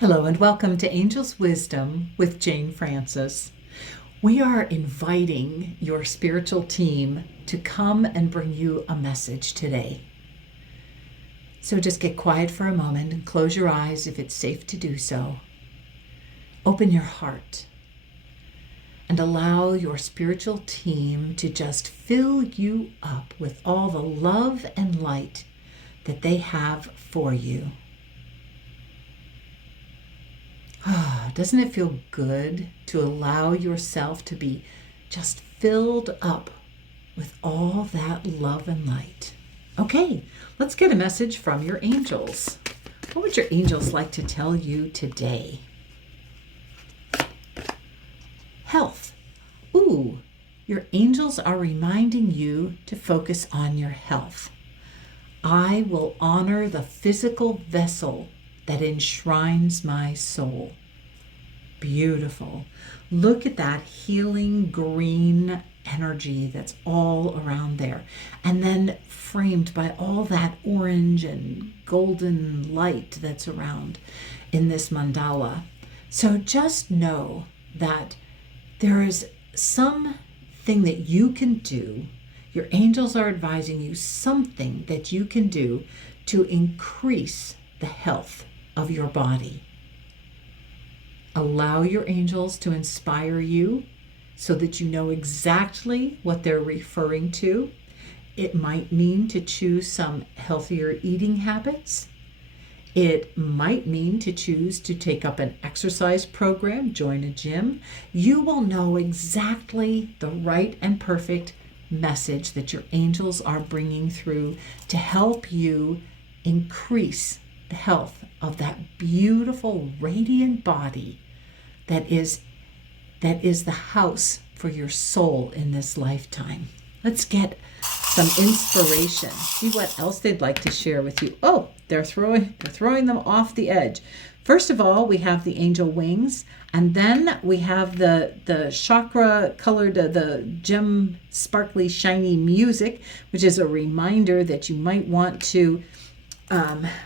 Hello and welcome to Angel's Wisdom with Jane Francis. We are inviting your spiritual team to come and bring you a message today. So just get quiet for a moment and close your eyes if it's safe to do so. Open your heart and allow your spiritual team to just fill you up with all the love and light that they have for you. Doesn't it feel good to allow yourself to be just filled up with all that love and light? Okay, let's get a message from your angels. What would your angels like to tell you today? Health. Ooh, your angels are reminding you to focus on your health. I will honor the physical vessel that enshrines my soul. Beautiful. Look at that healing green energy that's all around there. And then framed by all that orange and golden light that's around in this mandala. So just know that there is something that you can do. Your angels are advising you something that you can do to increase the health of your body. Allow your angels to inspire you so that you know exactly what they're referring to. It might mean to choose some healthier eating habits. It might mean to choose to take up an exercise program, join a gym. You will know exactly the right and perfect message that your angels are bringing through to help you increase the health of that beautiful, radiant body that is the house for your soul in this lifetime. Let's get some inspiration. See what else they'd like to share with you. Oh, they're throwing them off the edge. First of all, we have the angel wings, and then we have the chakra colored, the gem sparkly shiny music, which is a reminder that you might want to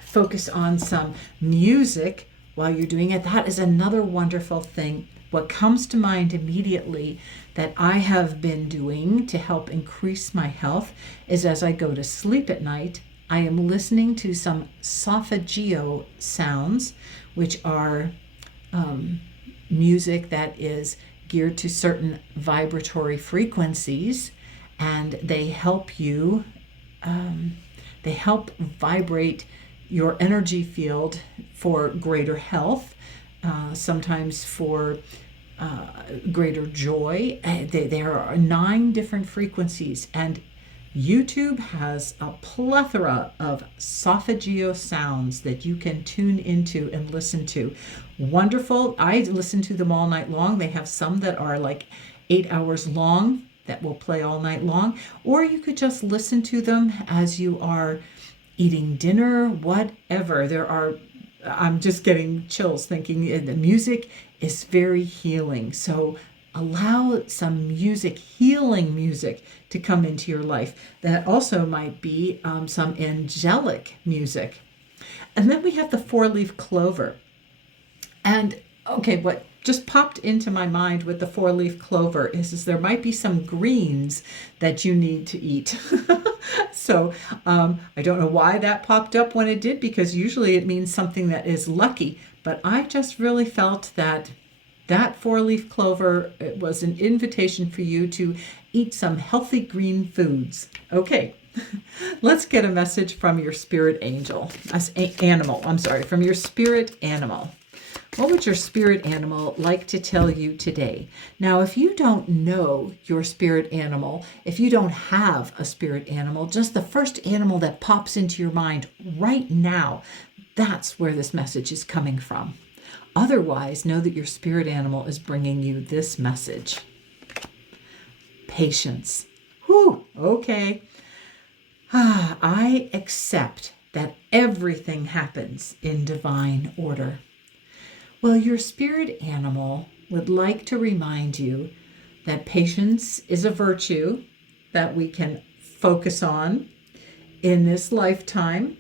focus on some music while you're doing it. That is another wonderful thing. What comes to mind immediately that I have been doing to help increase my health is as I go to sleep at night, I am listening to some solfeggio sounds, which are music that is geared to certain vibratory frequencies, and they help you they help vibrate your energy field for greater health, sometimes for greater joy. There are 9 different frequencies, and YouTube has a plethora of solfeggio sounds that you can tune into and listen to. Wonderful. I listen to them all night long. They have some that are like 8 hours long that will play all night long, or you could just listen to them as you are eating dinner, whatever. I'm just getting chills thinking the music is very healing. So allow some music, healing music, to come into your life. That also might be some angelic music. And then we have the 4-leaf clover. And okay, what just popped into my mind with the 4-leaf clover is there might be some greens that you need to eat. So I don't know why that popped up when it did, because usually it means something that is lucky. But I just really felt that 4-leaf clover, it was an invitation for you to eat some healthy green foods. Okay, let's get a message from your spirit angel, from your spirit animal. What would your spirit animal like to tell you today? Now, if you don't know your spirit animal, if you don't have a spirit animal, just the first animal that pops into your mind right now, that's where this message is coming from. Otherwise, know that your spirit animal is bringing you this message. Patience. Whew, okay. I accept that everything happens in divine order. Well, your spirit animal would like to remind you that patience is a virtue that we can focus on in this lifetime.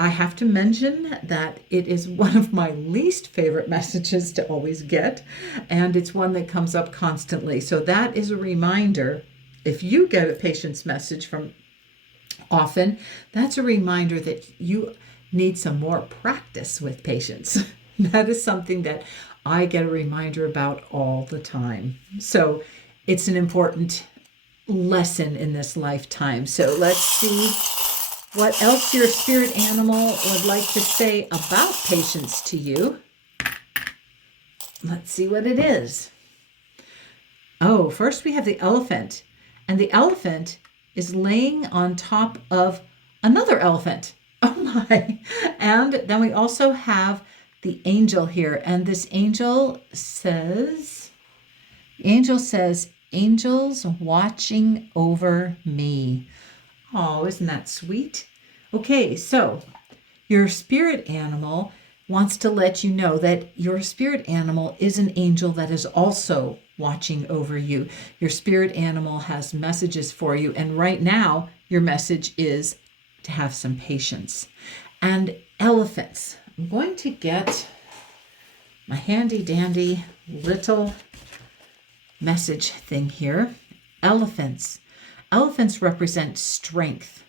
I have to mention that it is one of my least favorite messages to always get, and it's one that comes up constantly. So that is a reminder. If you get a patient's message from often, that's a reminder that you need some more practice with patients. That is something that I get a reminder about all the time. So it's an important lesson in this lifetime. So let's see what else your spirit animal would like to say about patience to you. Let's see what it is. Oh, first we have the elephant. And the elephant is laying on top of another elephant. Oh my. And then we also have the angel here. And this angel says, angels watching over me. Oh, isn't that sweet? Okay, so your spirit animal wants to let you know that your spirit animal is an angel that is also watching over you. Your spirit animal has messages for you, and right now your message is to have some patience. And elephants, I'm going to get my handy dandy little message thing here. Elephants represent strength.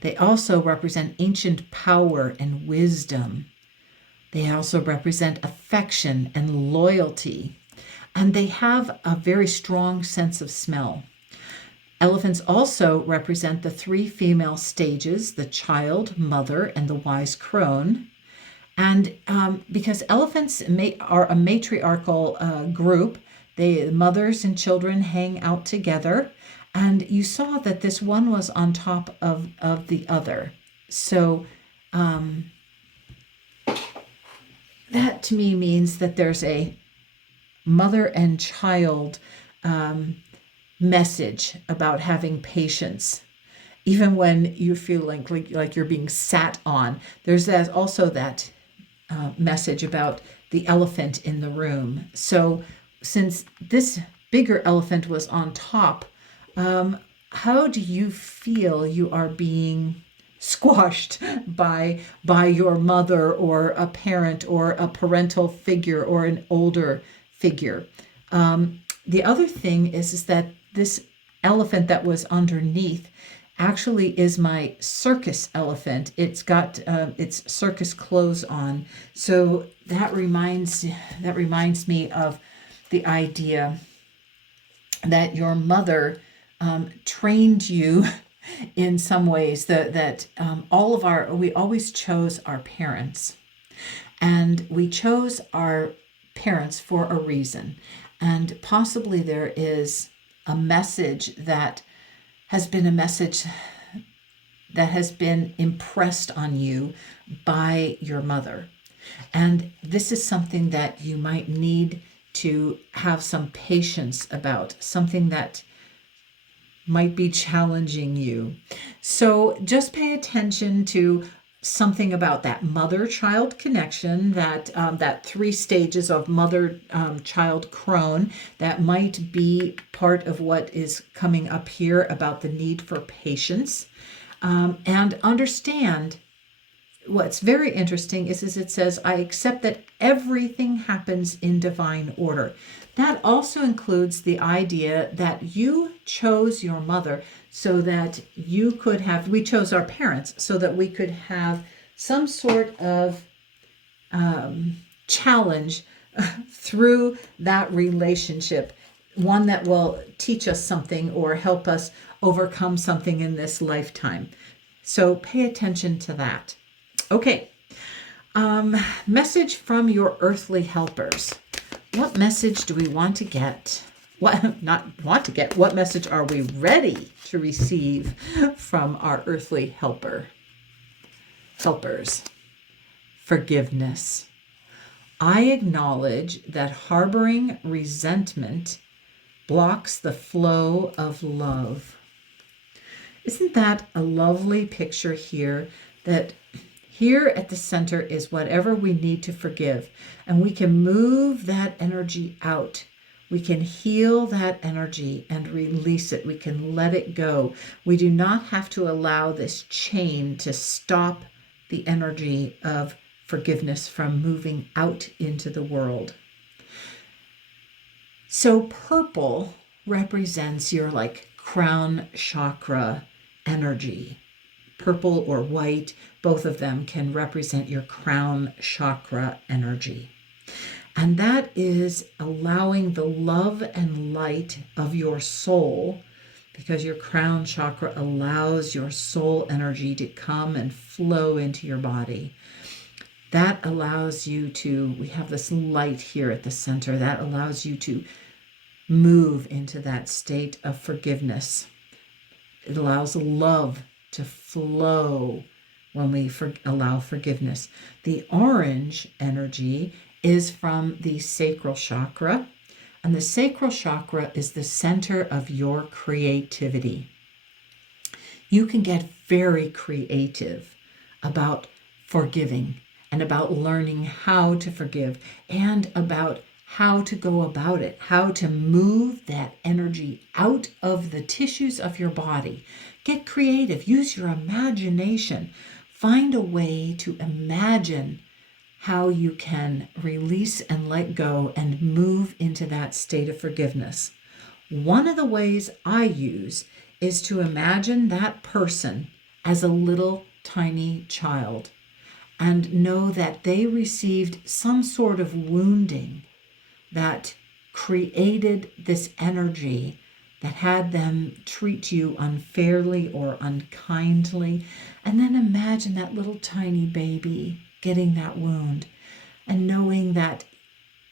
They also represent ancient power and wisdom. They also represent affection and loyalty. And they have a very strong sense of smell. Elephants also represent the three female stages, the child, mother, and the wise crone. And because elephants are a matriarchal group, the mothers and children hang out together. And you saw that this one was on top of the other. So that to me means that there's a mother and child message about having patience. Even when you feel like you're being sat on, there's also that message about the elephant in the room. So since this bigger elephant was on top, how do you feel you are being squashed by your mother or a parent or a parental figure or an older figure? The other thing is that this elephant that was underneath actually is my circus elephant. It's got its circus clothes on. So that reminds me of the idea that your mother trained you in some ways, that we always chose our parents, and we chose our parents for a reason. And possibly there is a message that has been impressed on you by your mother. And this is something that you might need to have some patience about, something that might be challenging you. So just pay attention to something about that mother-child connection, that three stages of mother-child crone that might be part of what is coming up here about the need for patience. And understand what's very interesting is it says, I accept that everything happens in divine order. That also includes the idea that you chose your mother so that we chose our parents so that we could have some sort of challenge through that relationship, one that will teach us something or help us overcome something in this lifetime. So pay attention to that. Okay, message from your earthly helpers. What message do we want to get? What message are we ready to receive from our earthly helpers? Forgiveness. I acknowledge that harboring resentment blocks the flow of love. Isn't that a lovely picture here? That here at the center is whatever we need to forgive, and we can move that energy out. We can heal that energy and release it. We can let it go. We do not have to allow this chain to stop the energy of forgiveness from moving out into the world. So purple represents your like crown chakra energy. Purple or white, both of them can represent your crown chakra energy. And that is allowing the love and light of your soul, because your crown chakra allows your soul energy to come and flow into your body. That allows you to, we have this light here at the center, that allows you to move into that state of forgiveness. It allows love to flow when we allow forgiveness. The orange energy is from the sacral chakra, and the sacral chakra is the center of your creativity. You can get very creative about forgiving and about learning how to forgive and about how to go about it, how to move that energy out of the tissues of your body. Get creative, use your imagination. Find a way to imagine how you can release and let go and move into that state of forgiveness. One of the ways I use is to imagine that person as a little tiny child and know that they received some sort of wounding that created this energy that had them treat you unfairly or unkindly. And then imagine that little tiny baby getting that wound and knowing that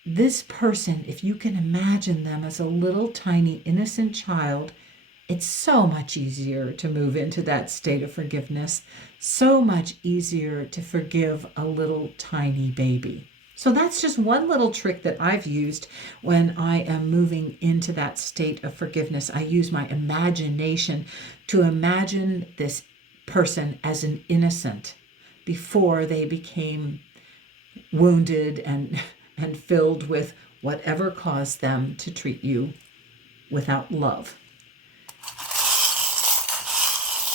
this person, if you can imagine them as a little tiny innocent child, it's so much easier to move into that state of forgiveness, so much easier to forgive a little tiny baby. So that's just one little trick that I've used when I am moving into that state of forgiveness. I use my imagination to imagine this person as an innocent before they became wounded and filled with whatever caused them to treat you without love.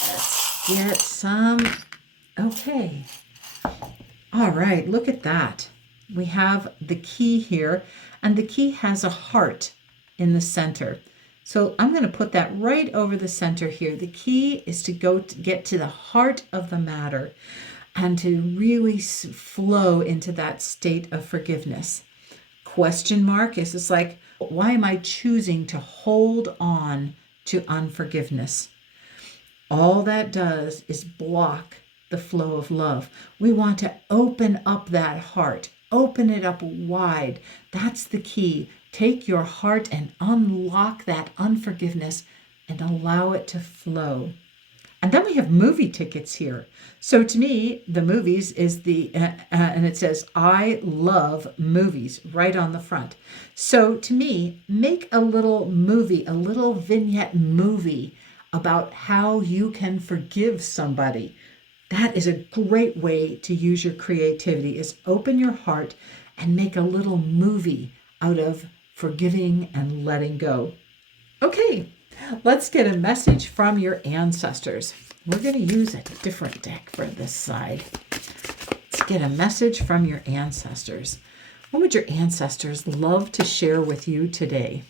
Let's get some. Okay. All right, look at that. We have the key here, and the key has a heart in the center. So I'm going to put that right over the center here. The key is to get to the heart of the matter and to really flow into that state of forgiveness. Question mark is it's like, why am I choosing to hold on to unforgiveness? All that does is block the flow of love. We want to open up that heart. Open it up wide. That's the key. Take your heart and unlock that unforgiveness and allow it to flow. And then we have movie tickets here. So to me, the movies is and it says, I love movies right on the front. So to me, make a little movie, a little vignette movie about how you can forgive somebody. That is a great way to use your creativity, is open your heart and make a little movie out of forgiving and letting go. Okay, let's get a message from your ancestors. We're going to use a different deck for this side. Let's get a message from your ancestors. What would your ancestors love to share with you today?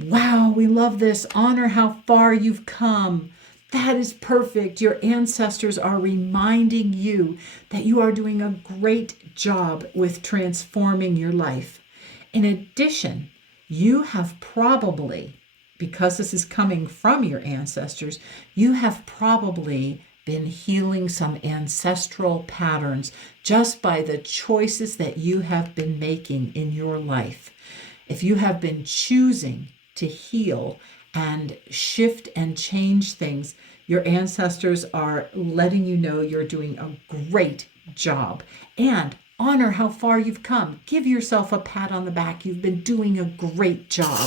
Wow, we love this. Honor how far you've come. That is perfect. Your ancestors are reminding you that you are doing a great job with transforming your life. In addition, you have probably, because this is coming from your ancestors, you have probably been healing some ancestral patterns just by the choices that you have been making in your life. If you have been choosing to heal and shift and change things, your ancestors are letting you know you're doing a great job. And honor how far you've come. Give yourself a pat on the back. You've been doing a great job.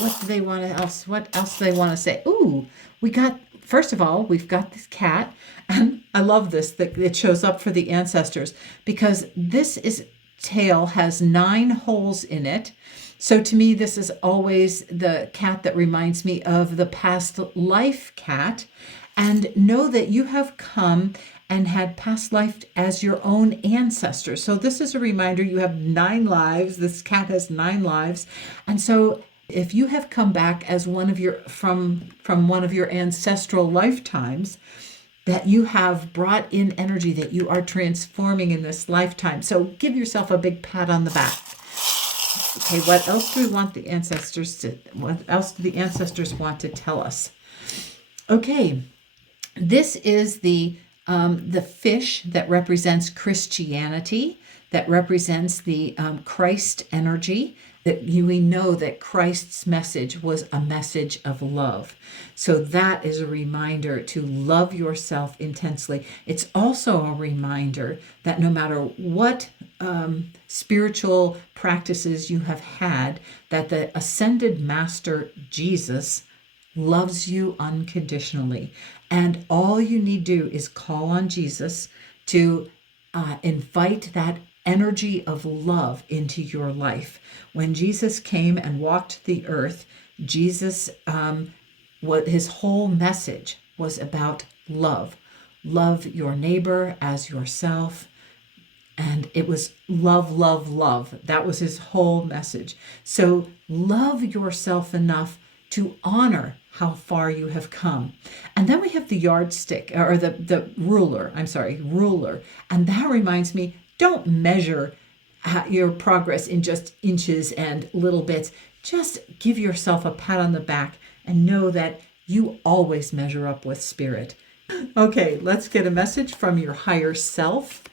What do they want to else? What else do they want to say? Ooh, first of all, we've got this cat, and I love this that it shows up for the ancestors because this tail has 9 holes in it. So to me, this is always the cat that reminds me of the past life cat. And know that you have come and had past life as your own ancestor. So this is a reminder you have 9 lives. This cat has 9 lives. And so if you have come back as one of your from one of your ancestral lifetimes, that you have brought in energy that you are transforming in this lifetime. So give yourself a big pat on the back. Okay, what else do we want the ancestors to, what else do the ancestors want to tell us? Okay, this is the fish that represents Christianity, that represents the Christ energy. That we know that Christ's message was a message of love. So that is a reminder to love yourself intensely. It's also a reminder that no matter what spiritual practices you have had, that the ascended master Jesus loves you unconditionally. And all you need to do is call on Jesus to invite that energy of love into your life. When Jesus came and walked the earth, Jesus, what his whole message was about love. Love your neighbor as yourself. And it was love, love, love. That was his whole message. So love yourself enough to honor how far you have come. And then we have the yardstick, or the ruler, ruler. And that reminds me, don't measure your progress in just inches and little bits. Just give yourself a pat on the back and know that you always measure up with spirit. Okay, let's get a message from your higher self.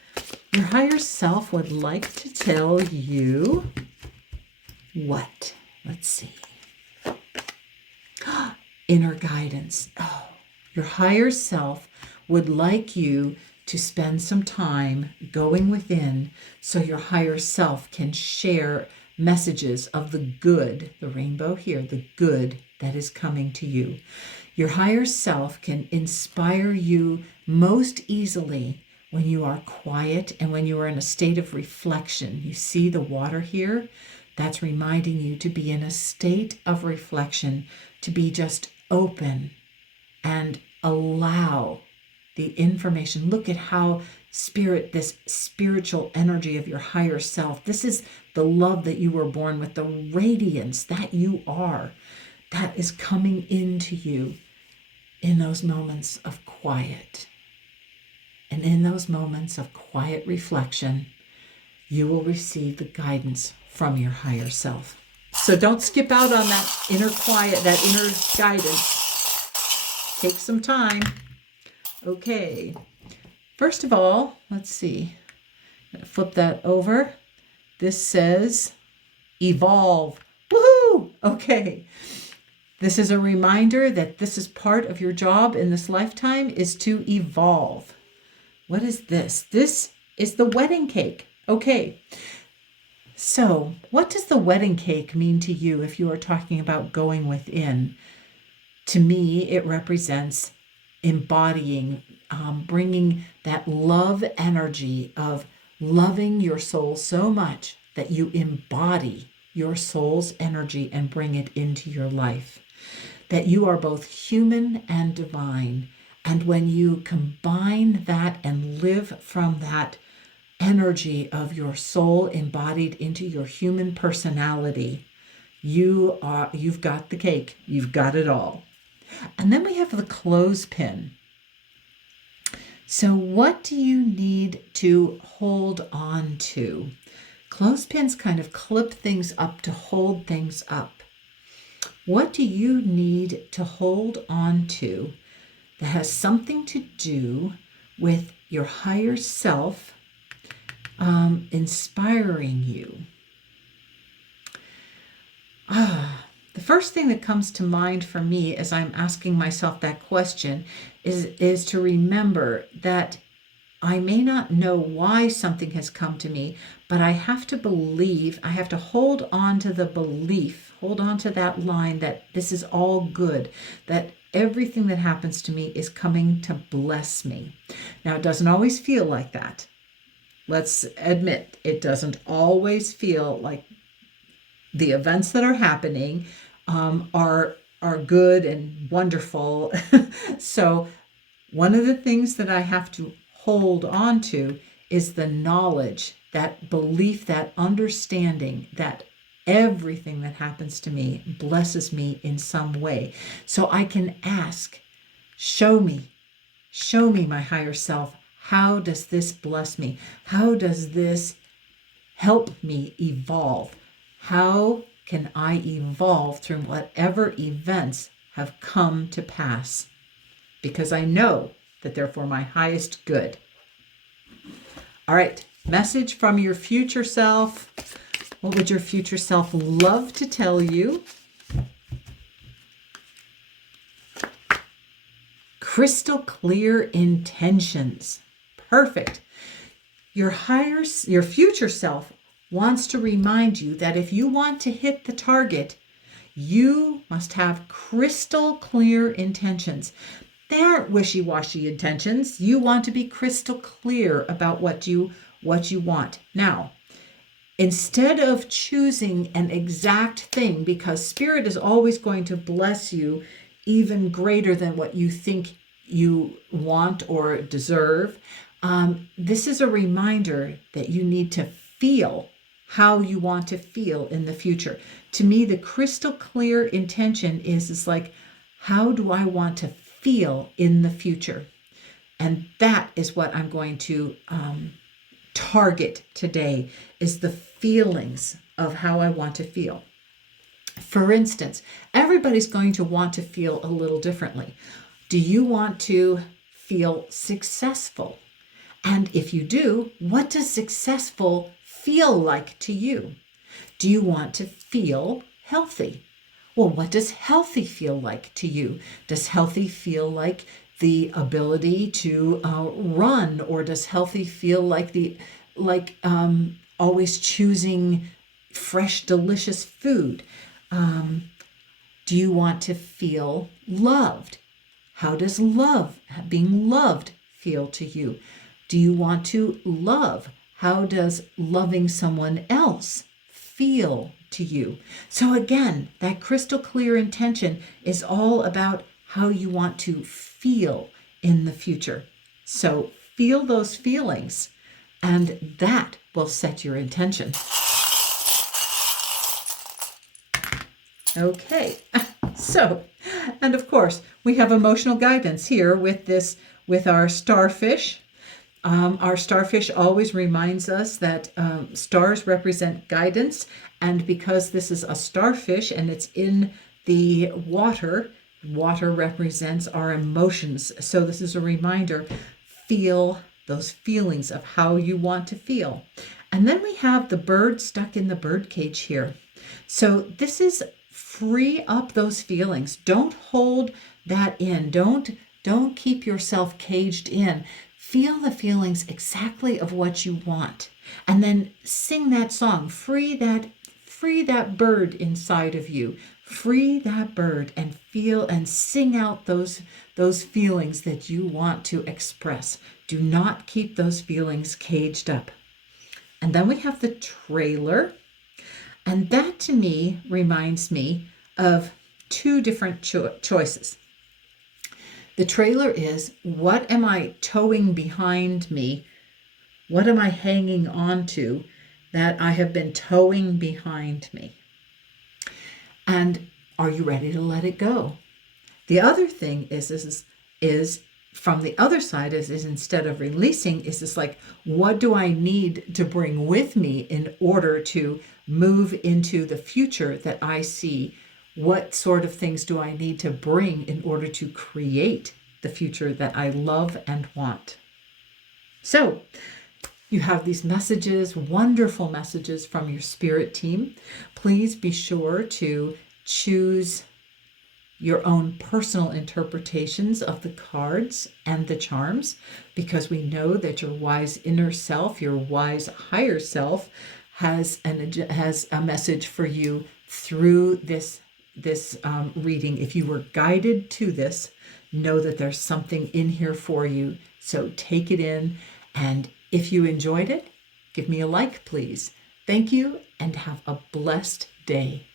Your higher self would like to tell you what? Let's see. Inner guidance. Oh, your higher self would like you to spend some time going within so your higher self can share messages of the good, the rainbow here, the good that is coming to you. Your higher self can inspire you most easily when you are quiet and when you are in a state of reflection. You see the water here? That's reminding you to be in a state of reflection, to be just open and allow the information. Look at how spirit, this spiritual energy of your higher self, this is the love that you were born with, the radiance that you are, that is coming into you in those moments of quiet. And in those moments of quiet reflection, you will receive the guidance from your higher self. So don't skip out on that inner quiet, that inner guidance. Take some time. Okay. First of all, let's see. I'm going to flip that over. This says evolve. Woohoo! Okay. This is a reminder that this is part of your job in this lifetime, is to evolve. What is this? This is the wedding cake. Okay. So, what does the wedding cake mean to you if you are talking about going within? To me, it represents embodying, bringing that love energy of loving your soul so much that you embody your soul's energy and bring it into your life. That you are both human and divine. And when you combine that and live from that energy of your soul embodied into your human personality, you've got the cake. You've got it all. And then we have the clothespin. So what do you need to hold on to? Clothespins kind of clip things up to hold things up. What do you need to hold on to that has something to do with your higher self inspiring you? The first thing that comes to mind for me as I'm asking myself that question is to remember that I may not know why something has come to me, but I have to believe, I have to hold on to the belief, hold on to that line that this is all good, that everything that happens to me is coming to bless me. Now, it doesn't always feel like that. Let's admit, it doesn't always feel like the events that are happening are good and wonderful. So one of the things that I have to hold on to is the knowledge, that belief, that understanding that everything that happens to me blesses me in some way. So I can ask, show me, my higher self, how does this bless me? How does this help me evolve? How can I evolve through whatever events have come to pass? Because I know that they're for my highest good. All right, message from your future self. What would your future self love to tell you? Crystal clear intentions. Perfect. Your future self wants to remind you that if you want to hit the target, you must have crystal clear intentions. They aren't wishy-washy intentions. You want to be crystal clear about what you want. Now, instead of choosing an exact thing, because Spirit is always going to bless you even greater than what you think you want or deserve, this is a reminder that you need to feel how you want to feel in the future. To me, the crystal clear intention is like, how do I want to feel in the future? And that is what I'm going to target today, is the feelings of how I want to feel. For instance, everybody's going to want to feel a little differently. Do you want to feel successful? And if you do, what does successful feel like to you? Do you want to feel healthy? Well, what does healthy feel like to you? Does healthy feel like the ability to run, or does healthy feel like always choosing fresh, delicious food? Do you want to feel loved? How does being loved feel to you? Do you want to love? How does loving someone else feel to you? So again, that crystal clear intention is all about how you want to feel in the future. So feel those feelings, and that will set your intention. Okay, so, and of course, we have emotional guidance here with our starfish. Our starfish always reminds us that stars represent guidance, and because this is a starfish and it's in the water represents our emotions. So this is a reminder, feel those feelings of how you want to feel. And then we have the bird stuck in the bird cage here. So this is free up those feelings. Don't hold that in. Don't keep yourself caged in. Feel the feelings exactly of what you want, and then sing that song. Free that bird inside of you. Free that bird and feel and sing out those feelings that you want to express. Do not keep those feelings caged up. And then we have the trailer. And that to me reminds me of two different choices. The trailer is, what am I towing behind me? What am I hanging on to that I have been towing behind me? And are you ready to let it go? The other thing is from the other side is instead of releasing, is this like, what do I need to bring with me in order to move into the future that I see? What sort of things do I need to bring in order to create the future that I love and want? So you have these messages, wonderful messages from your spirit team. Please be sure to choose your own personal interpretations of the cards and the charms, because we know that your wise inner self, your wise higher self, has a message for you through this reading. If you were guided to this, know that there's something in here for you. So take it in, and if you enjoyed it, give me a like, please. Thank you, and have a blessed day.